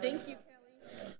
Thank you, Kelly.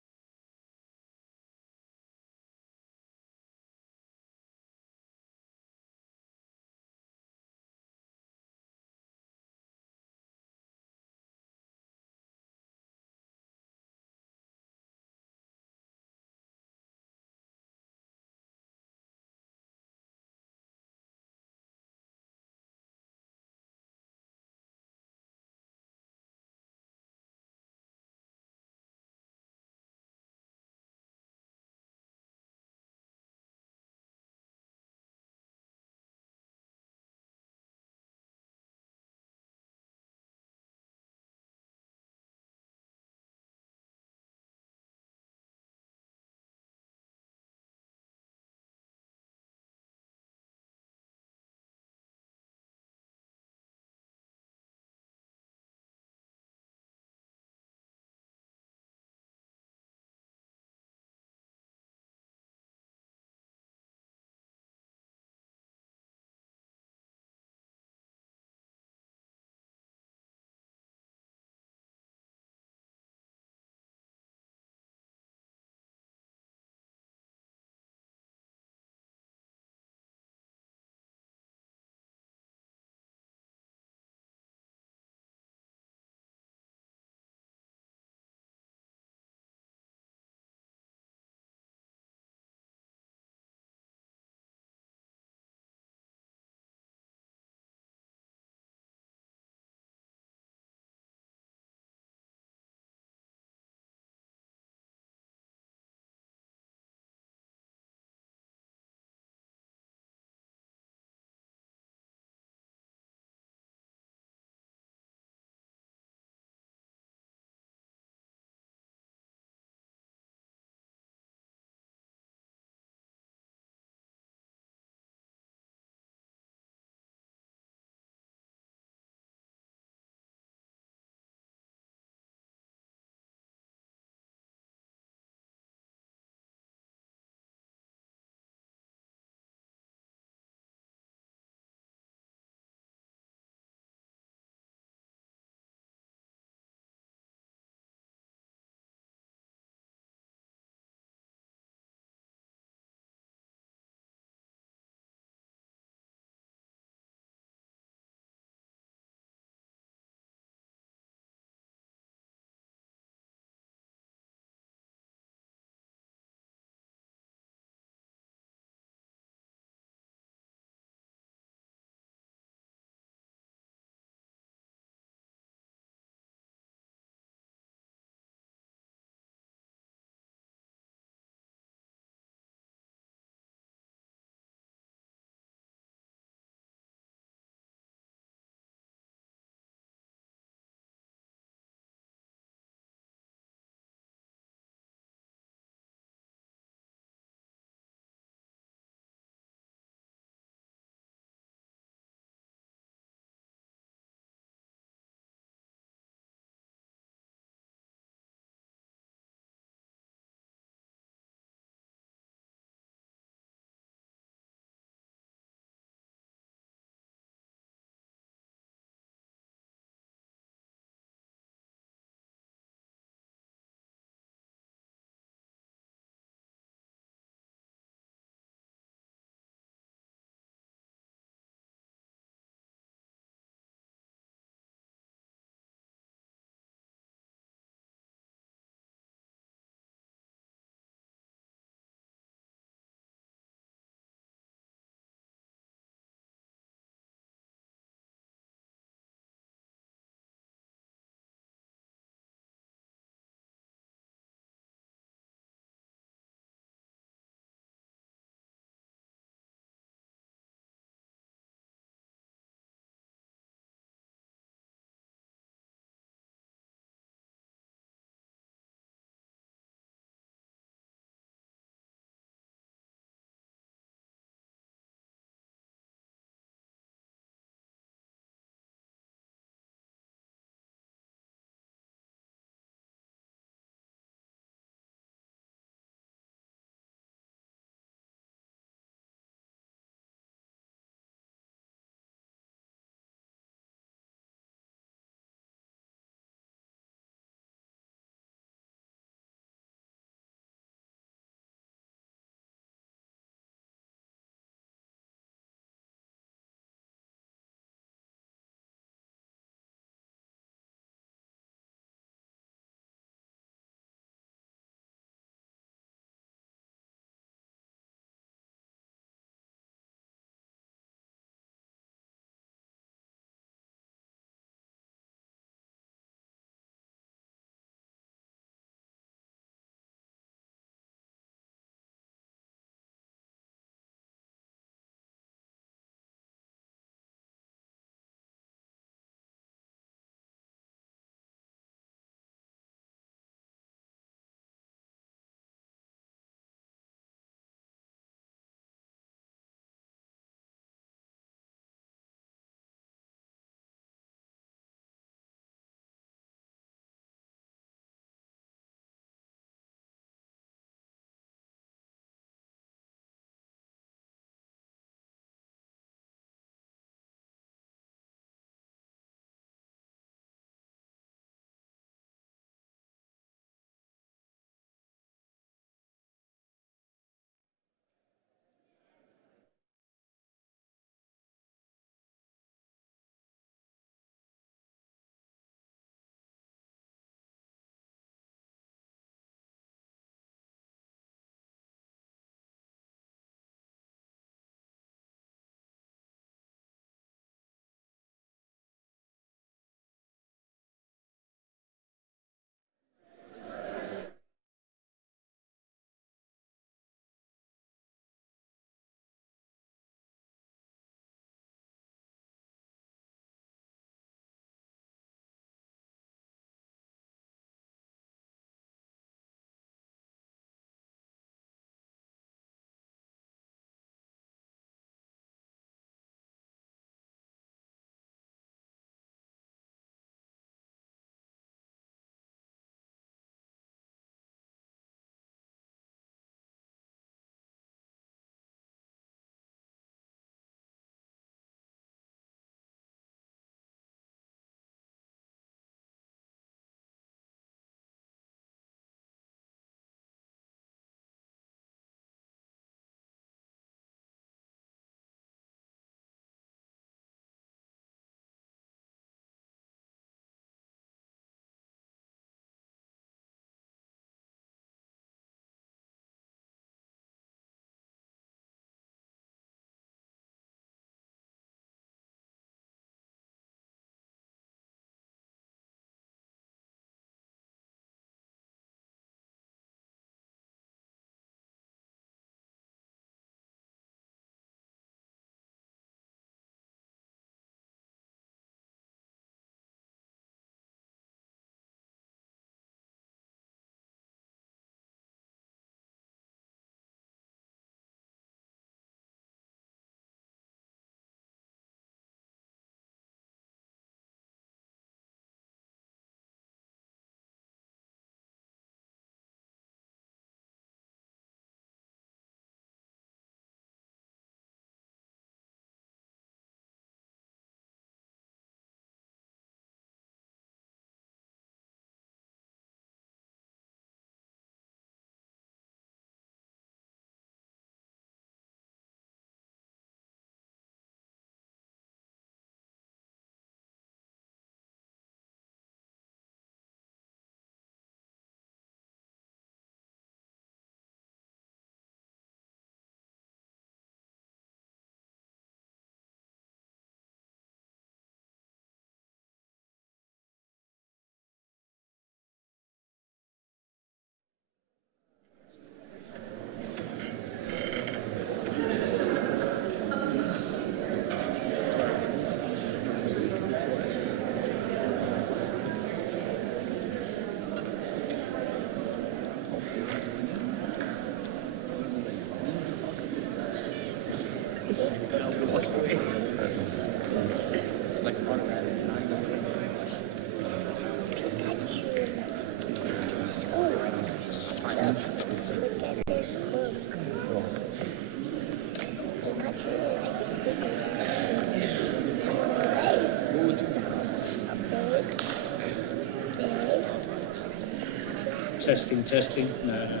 Testing, testing. No.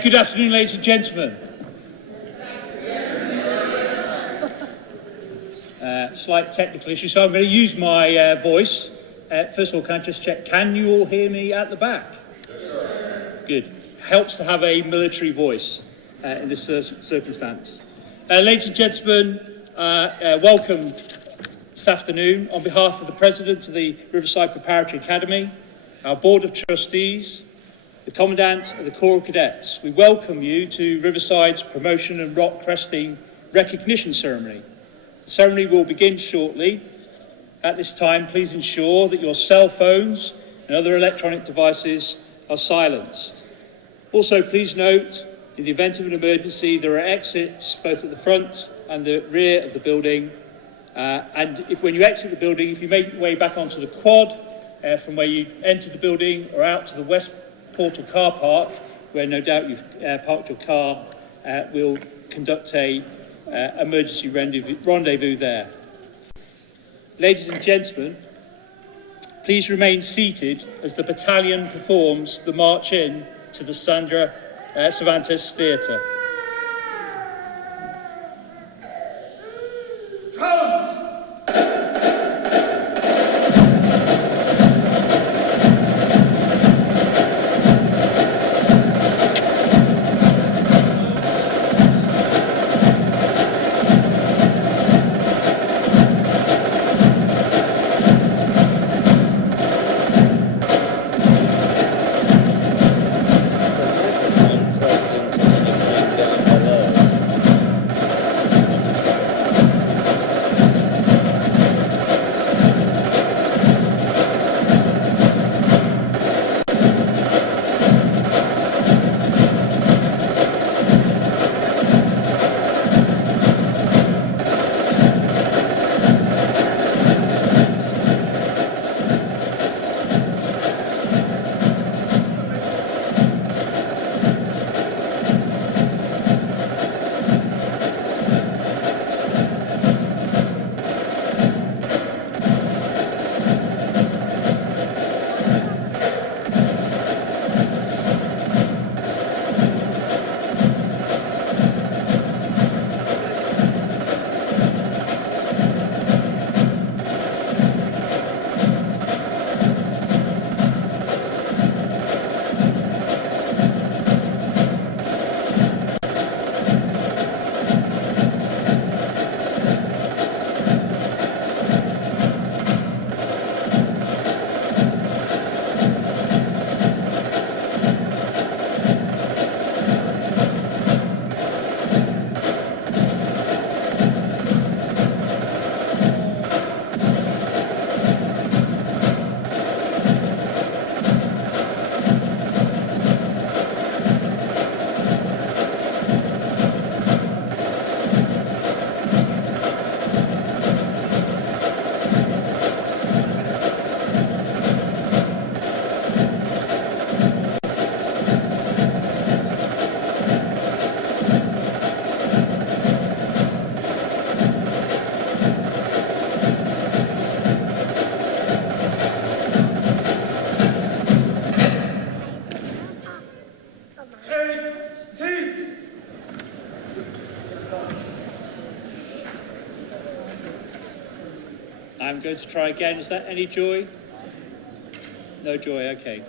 Good afternoon, ladies and gentlemen. Slight technical issue, so I'm going to use my voice. First of all, can I just check, can you all hear me at the back? Good. Helps to have a military voice in this circumstance. Ladies and gentlemen, welcome this afternoon. On behalf of the President of the Riverside Preparatory Academy, our Board of Trustees, the Commandant of the Corps of Cadets, we welcome you to Riverside's Promotion and ROC Cresting Recognition Ceremony. The ceremony will begin shortly. At this time, please ensure that your cell phones and other electronic devices are silenced. Also, please note, in the event of an emergency, there are exits both at the front and the rear of the building. And when you exit the building, if you make your way back onto the quad from where you entered the building or out to the West Portal car park, where no doubt you've parked your car, we'll conduct a emergency rendezvous there. Ladies and gentlemen, please remain seated as the battalion performs the march in to the Sandra Cervantes Theatre. I'm going to try again. Is that any joy? No joy, okay.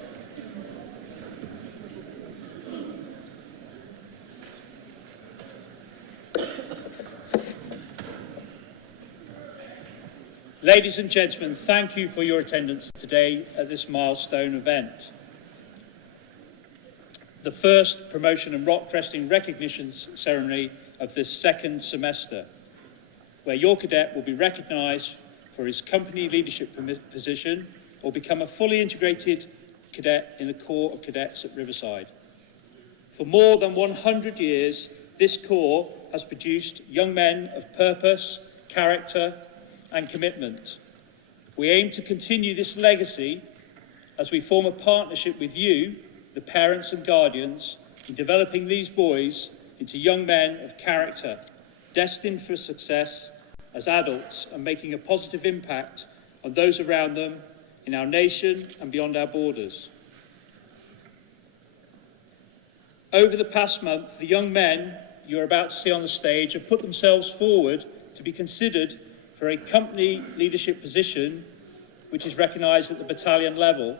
Ladies and gentlemen, thank you for your attendance today at this milestone event. The first promotion and ROC Cresting recognition ceremony of this second semester, where your cadet will be recognised for his company leadership position or become a fully integrated cadet in the Corps of Cadets at Riverside. For more than 100 years, this Corps has produced young men of purpose, character and commitment. We aim to continue this legacy as we form a partnership with you, the parents and guardians, in developing these boys into young men of character, destined for success as adults and making a positive impact on those around them in our nation and beyond our borders. Over the past month, the young men you're about to see on the stage have put themselves forward to be considered for a company leadership position which is recognised at the battalion level,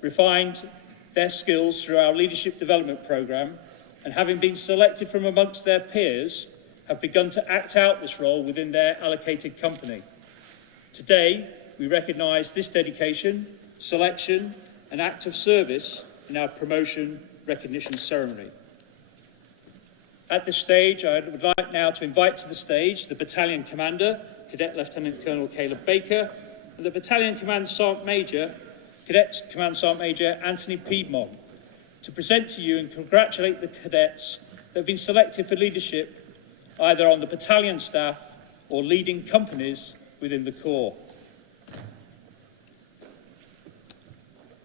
refined their skills through our leadership development programme, and having been selected from amongst their peers, have begun to act out this role within their allocated company. Today, we recognise this dedication, selection and act of service in our promotion recognition ceremony. At this stage, I would like now to invite to the stage the Battalion Commander, Cadet Lieutenant Colonel Caleb Baker, and the Battalion Command Sergeant Major, Cadet Command Sergeant Major Anthony Piedmont, to present to you and congratulate the cadets that have been selected for leadership either on the battalion staff or leading companies within the Corps.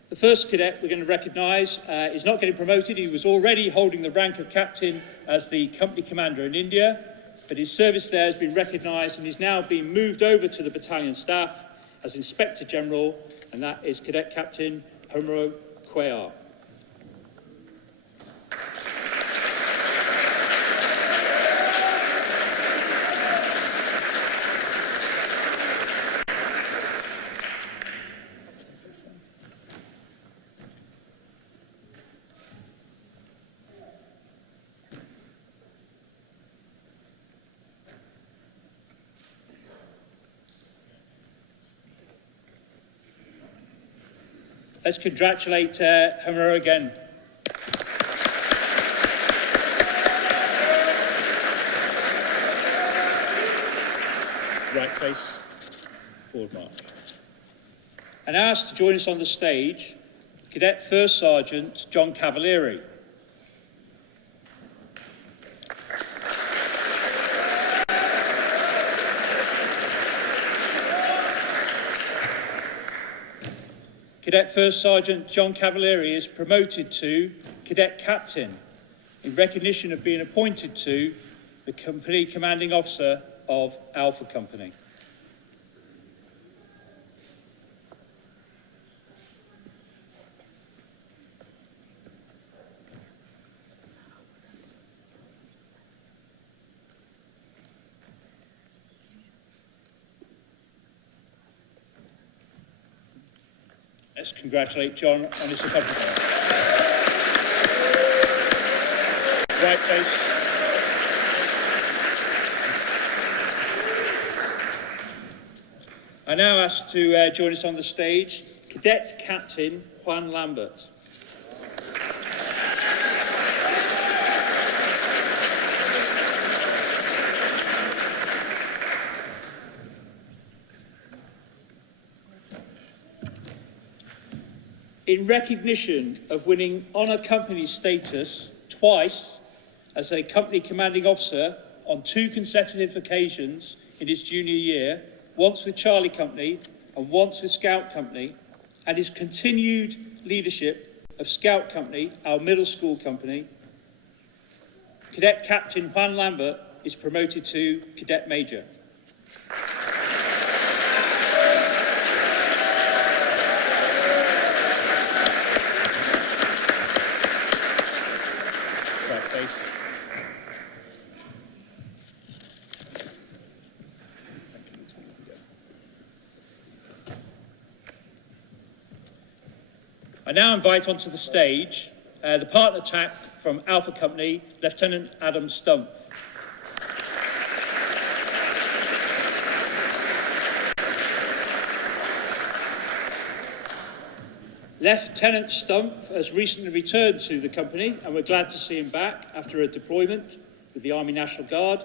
The first cadet we're going to recognise is not getting promoted. He was already holding the rank of captain as the company commander in India, but his service there has been recognised and is now being moved over to the battalion staff as Inspector General, and that is Cadet Captain Homero Cuellar. Let's congratulate Homero again. Right face, forward march. And asked to join us on the stage, Cadet First Sergeant John Cavalieri. Cadet First Sergeant John Cavalieri is promoted to Cadet Captain in recognition of being appointed to the Company Commanding Officer of Alpha Company. Let's congratulate John on his accomplishment. Right face. I now ask to join us on the stage, Cadet Captain Juan Lambert. In recognition of winning honour company status twice as a company commanding officer on 2 consecutive occasions in his junior year, once with Charlie Company and once with Scout Company, and his continued leadership of Scout Company, our middle school company, Cadet Captain Juan Lambert is promoted to Cadet Major. I now invite onto the stage the partner tack from Alpha Company, Lieutenant Adam Stump. Lieutenant Stumpf has recently returned to the company, and we're glad to see him back after a deployment with the Army National Guard,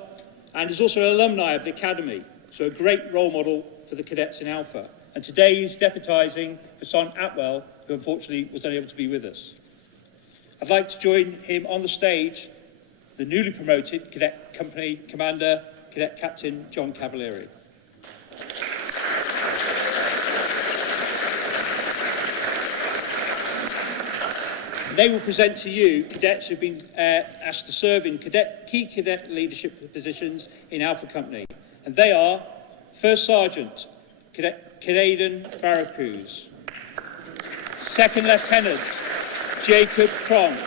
and is also an alumni of the Academy, so a great role model for the cadets in Alpha. And today he's deputising for Sergeant Atwell, who unfortunately was unable to be with us. I'd like to join him on the stage, the newly promoted Cadet Company Commander, Cadet Captain John Cavalieri. They will present to you cadets who've been asked to serve in key cadet leadership positions in Alpha Company. And they are First Sergeant, Cadet Caden Barracruz. Second Lieutenant, Jacob Cronk.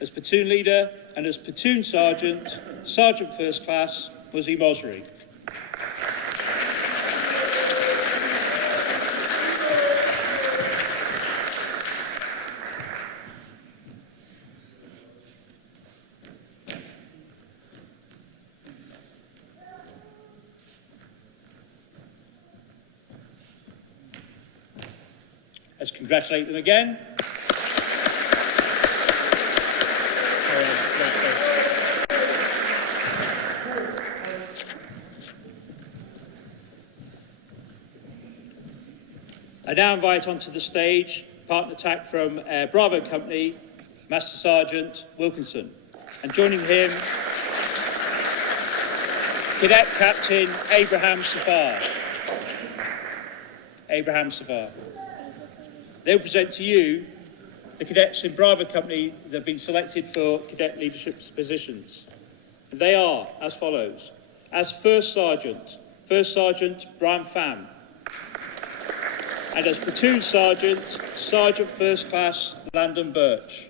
As Platoon Leader and as Platoon Sergeant, Sergeant First Class, Muzzy Mosry. Let's congratulate them again. I now invite onto the stage partner attack from Bravo Company, Master Sergeant Wilkinson. And joining him, Cadet Captain Abraham Safar. Abraham Safar. They'll present to you the cadets in Bravo Company that have been selected for cadet leadership positions. And they are as follows. As First Sergeant Brian Pham. And as Platoon Sergeant, Sergeant First Class Landon Birch.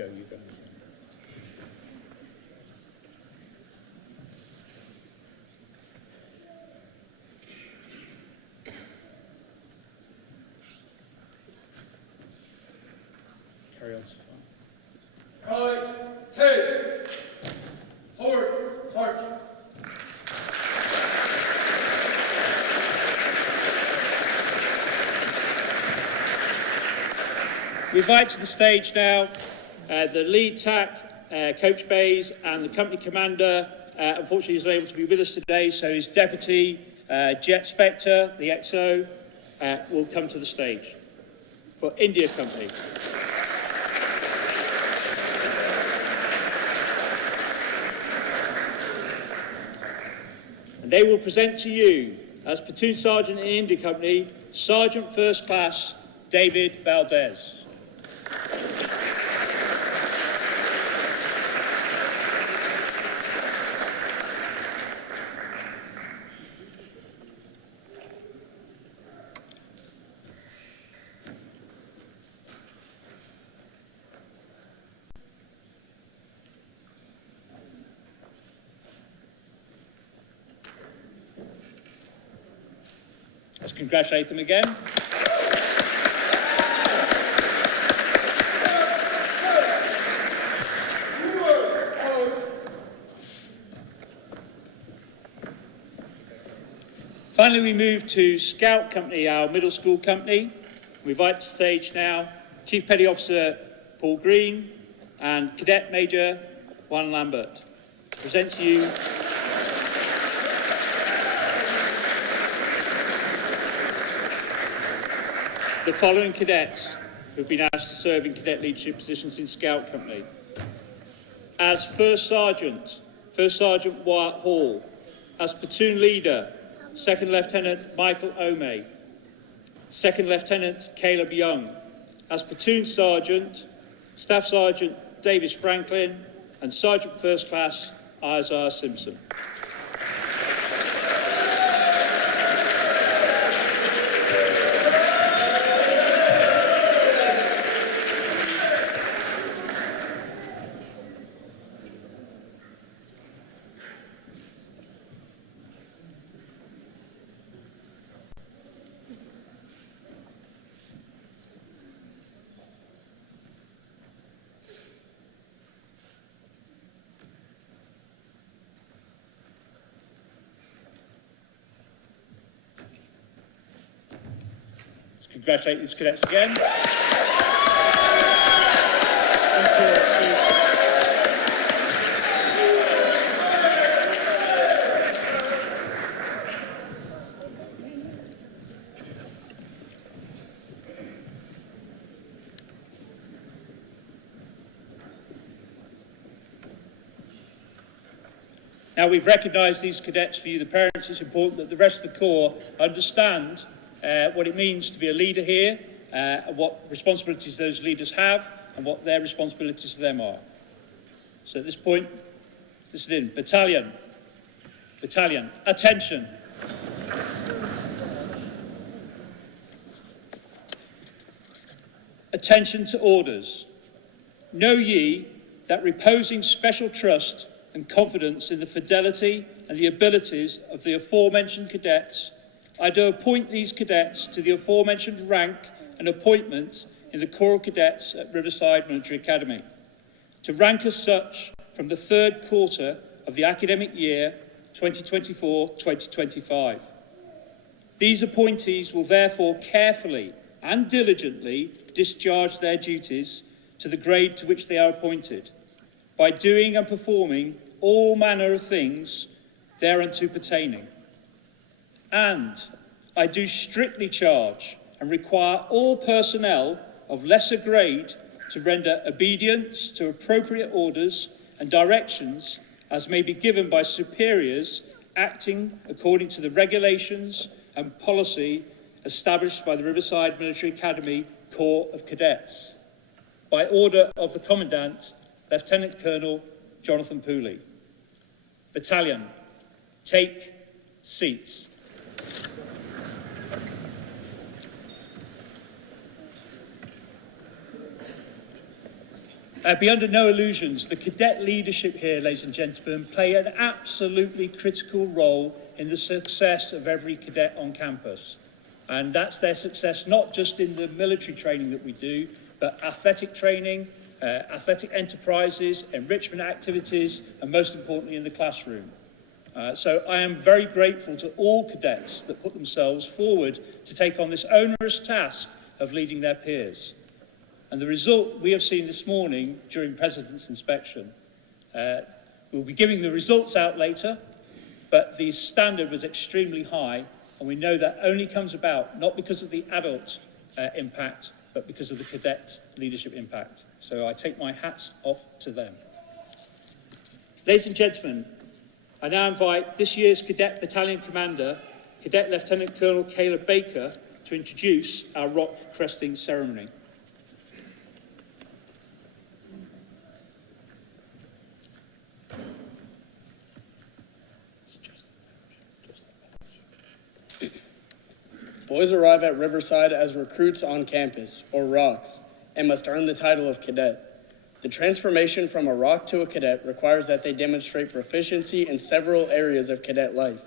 You go. Carry on, Stefan. Right, hey, forward, march. We invite to the stage now the lead TAC, Coach Bays, and the company commander. Unfortunately, he's not able to be with us today, so his deputy, Jet Spectre, the XO, will come to the stage for India Company. And they will present to you, as Platoon Sergeant in India Company, Sergeant First Class David Valdez. Let's congratulate them again. Finally, we move to Scout Company, our middle school company. We invite to the stage now Chief Petty Officer Paul Green and Cadet Major Juan Lambert to present to you the following cadets who have been asked to serve in cadet leadership positions in Scout Company. As First Sergeant Wyatt Hall. As Platoon Leader, Second Lieutenant Michael Ome. Second Lieutenant Caleb Young. As Platoon Sergeant, Staff Sergeant Davis Franklin, and Sergeant First Class Isaiah Simpson. Congratulate these cadets again. Thank you, Chief. Now we've recognised these cadets for you, the parents. It's important that the rest of the Corps understand what it means to be a leader here, what responsibilities those leaders have, and what their responsibilities to them are. So at this point, listen in. Battalion, attention. Attention to orders. Know ye that reposing special trust and confidence in the fidelity and the abilities of the aforementioned cadets, I do appoint these cadets to the aforementioned rank and appointment in the Corps of Cadets at Riverside Military Academy, to rank as such from the third quarter of the academic year 2024-2025. These appointees will therefore carefully and diligently discharge their duties to the grade to which they are appointed, by doing and performing all manner of things thereunto pertaining. And I do strictly charge and require all personnel of lesser grade to render obedience to appropriate orders and directions as may be given by superiors acting according to the regulations and policy established by the Riverside Military Academy Corps of Cadets. By order of the Commandant, Lieutenant Colonel Jonathan Pooley. Battalion, take seats. Be under no illusions, the cadet leadership here, ladies and gentlemen, play an absolutely critical role in the success of every cadet on campus. And that's their success not just in the military training that we do, but athletic training, athletic enterprises, enrichment activities, and most importantly in the classroom. So I am very grateful to all cadets that put themselves forward to take on this onerous task of leading their peers. And the result we have seen this morning during President's inspection, we'll be giving the results out later, but the standard was extremely high, and we know that only comes about not because of the adult impact, but because of the cadet leadership impact. So I take my hats off to them. Ladies and gentlemen, I now invite this year's Cadet Battalion Commander, Cadet Lieutenant Colonel Caleb Baker, to introduce our ROC Cresting ceremony. Boys arrive at Riverside as recruits on campus, or ROCs, and must earn the title of cadet. The transformation from a ROC to a cadet requires that they demonstrate proficiency in several areas of cadet life.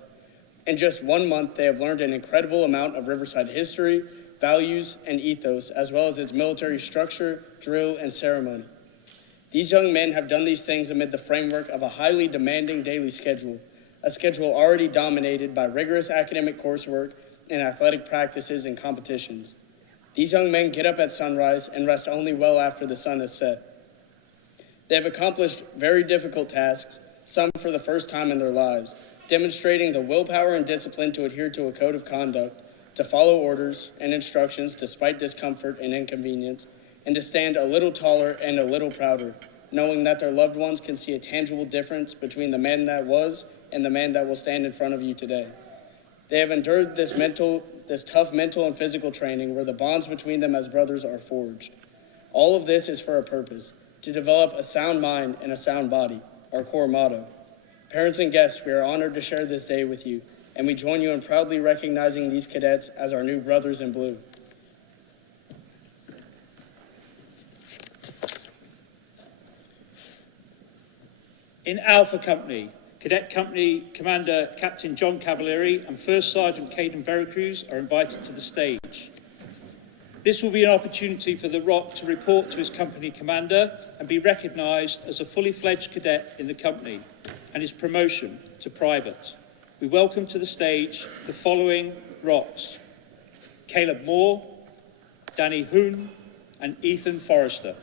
In just 1 month, they have learned an incredible amount of Riverside history, values, and ethos, as well as its military structure, drill, and ceremony. These young men have done these things amid the framework of a highly demanding daily schedule, a schedule already dominated by rigorous academic coursework and athletic practices and competitions. These young men get up at sunrise and rest only well after the sun has set. They have accomplished very difficult tasks, some for the first time in their lives, demonstrating the willpower and discipline to adhere to a code of conduct, to follow orders and instructions despite discomfort and inconvenience, and to stand a little taller and a little prouder, knowing that their loved ones can see a tangible difference between the man that was and the man that will stand in front of you today. They have endured this tough mental and physical training where the bonds between them as brothers are forged. All of this is for a purpose, to develop a sound mind and a sound body, our core motto. Parents and guests, we are honored to share this day with you, and we join you in proudly recognizing these cadets as our new brothers in blue. In Alpha Company, Cadet Company Commander Captain John Cavalieri and First Sergeant Caden Veracruz are invited to the stage. This will be an opportunity for the ROC to report to his company commander and be recognised as a fully fledged cadet in the company and his promotion to private. We welcome to the stage the following ROCs: Caleb Moore, Danny Hoon, and Ethan Forrester.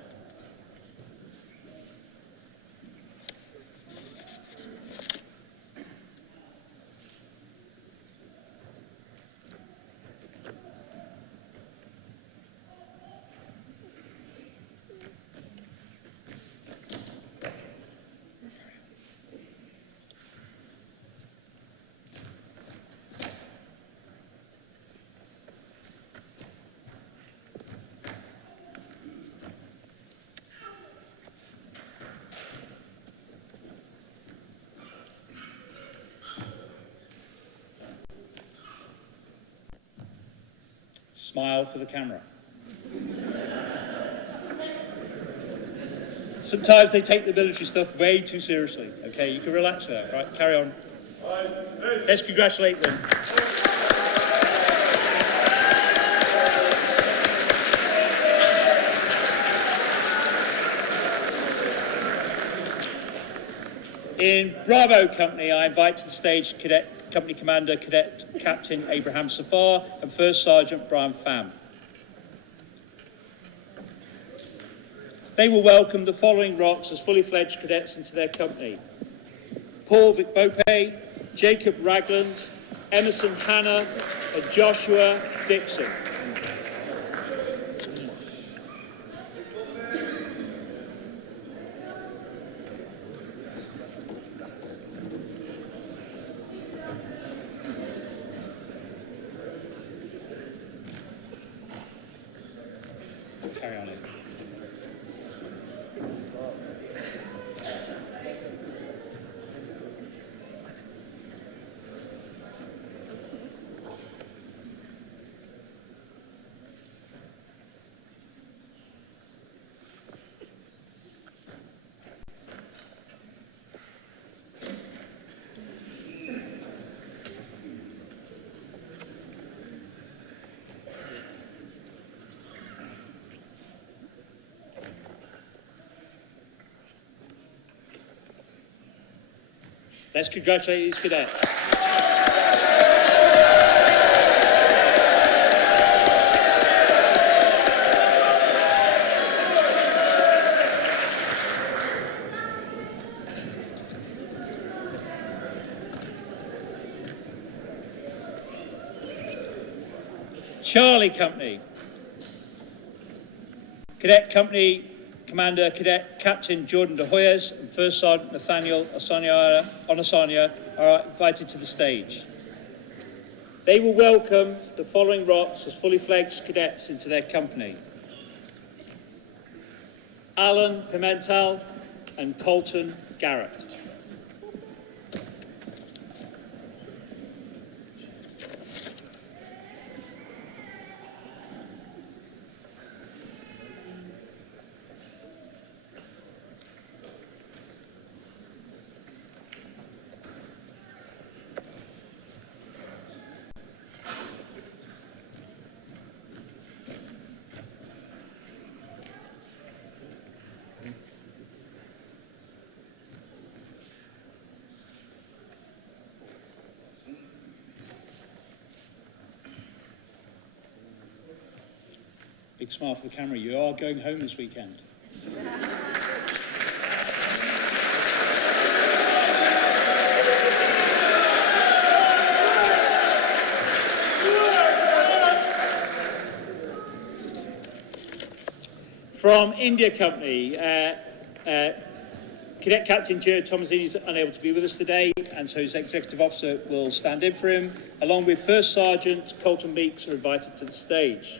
Smile for the camera. Sometimes they take the military stuff way too seriously. Okay, you can relax there, right? Carry on. Let's congratulate them. In Bravo Company, I invite to the stage Cadet Company Commander Cadet Captain Abraham Safar and First Sergeant Brian Pham. They will welcome the following ROCs as fully fledged cadets into their company: Paul Vicbope, Jacob Ragland, Emerson Hanna, and Joshua Dixon. Carry on. Let's congratulate these cadets. Charlie Company. Cadet Company Commander Cadet Captain Jordan De Hoyers and First Sergeant Nathaniel Onasanya are invited to the stage. They will welcome the following ROCs as fully fledged cadets into their company: Alan Pimentel and Colton Garrett. Big smile for the camera. You are going home this weekend. From India Company, Cadet Captain Jared Thomasini is unable to be with us today, and so his executive officer will stand in for him, along with First Sergeant Colton Meeks are invited to the stage.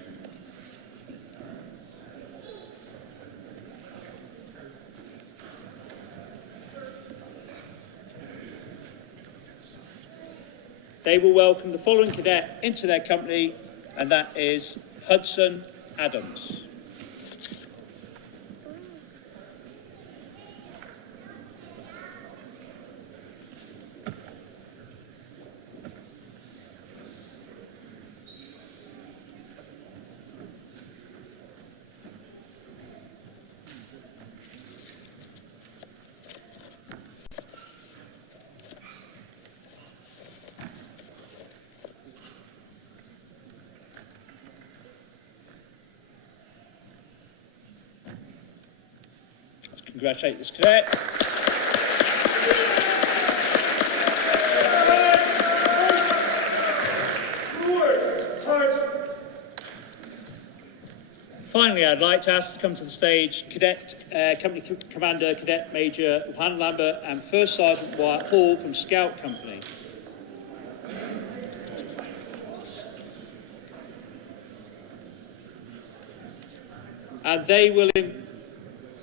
They will welcome the following cadet into their company, and that is Hudson Adams. Congratulate this cadet. Finally, I'd like to ask to come to the stage Company Commander Cadet Major Juan Lambert and First Sergeant Wyatt Hall from Scout Company. And they will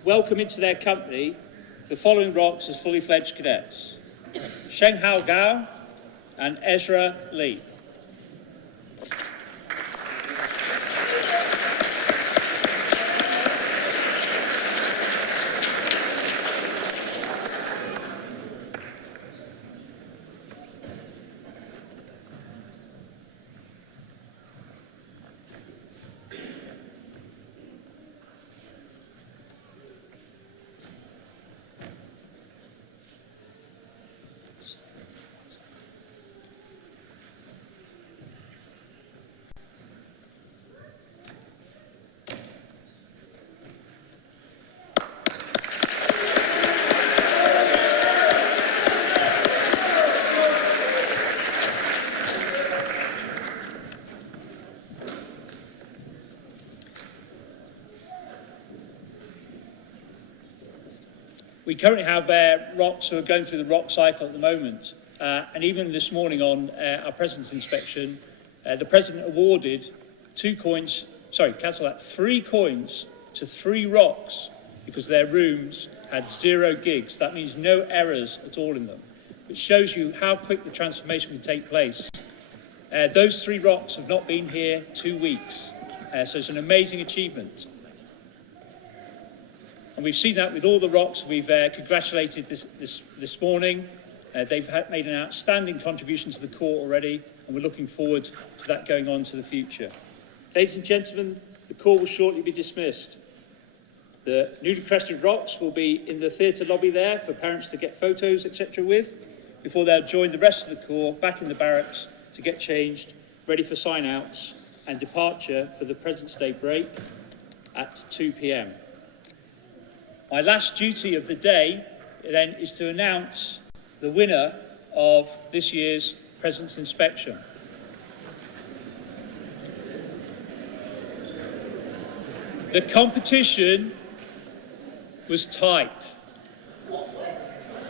welcome into their company the following ROCs as fully fledged cadets: Sheng Hao Gao and Ezra Lee. We currently have ROCs who are going through the ROC cycle at the moment, and even this morning on our President's inspection, the President awarded 3 coins to 3 ROCs because their rooms had 0 gigs. That means no errors at all in them. It shows you how quick the transformation can take place. Those 3 ROCs have not been here 2 weeks, so it's an amazing achievement. And we've seen that with all the ROCs we've congratulated this morning. They've made an outstanding contribution to the Corps already, and we're looking forward to that going on to the future. Ladies and gentlemen, the Corps will shortly be dismissed. The newly crested ROCs will be in the theatre lobby there for parents to get photos, etc. with, before they'll join the rest of the Corps back in the barracks to get changed, ready for sign-outs and departure for the President's Day break at 2 p.m. My last duty of the day then is to announce the winner of this year's President's Inspection. The competition was tight.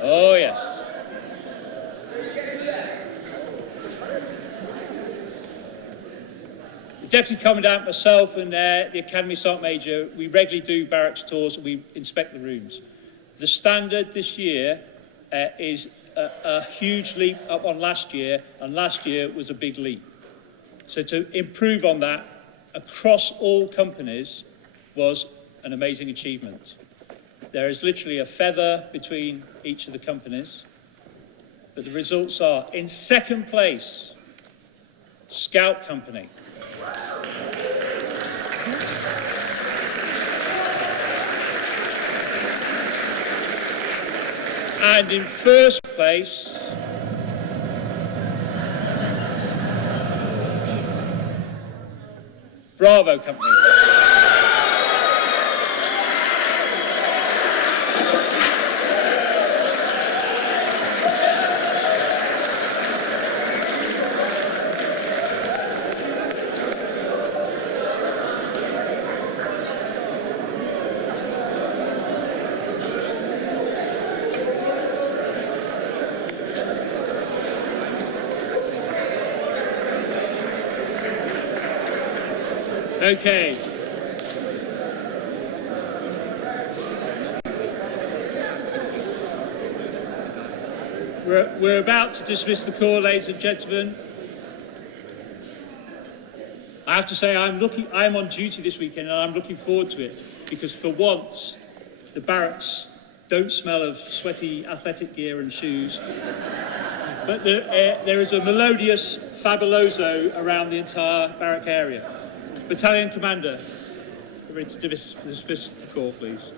Oh yes. The Deputy Commandant, myself and the Academy Sergeant Major, we regularly do barracks tours and we inspect the rooms. The standard this year is a huge leap up on last year, and last year was a big leap. So to improve on that across all companies was an amazing achievement. There is literally a feather between each of the companies, but the results are: in second place, Scout Company. And in first place, Bravo Company. Okay. We're about to dismiss the Corps, ladies and gentlemen. I have to say I'm on duty this weekend and I'm looking forward to it, because for once the barracks don't smell of sweaty athletic gear and shoes. But there is a melodious fabuloso around the entire barrack area. Battalion Commander, we're ready to dismiss the Corps, please.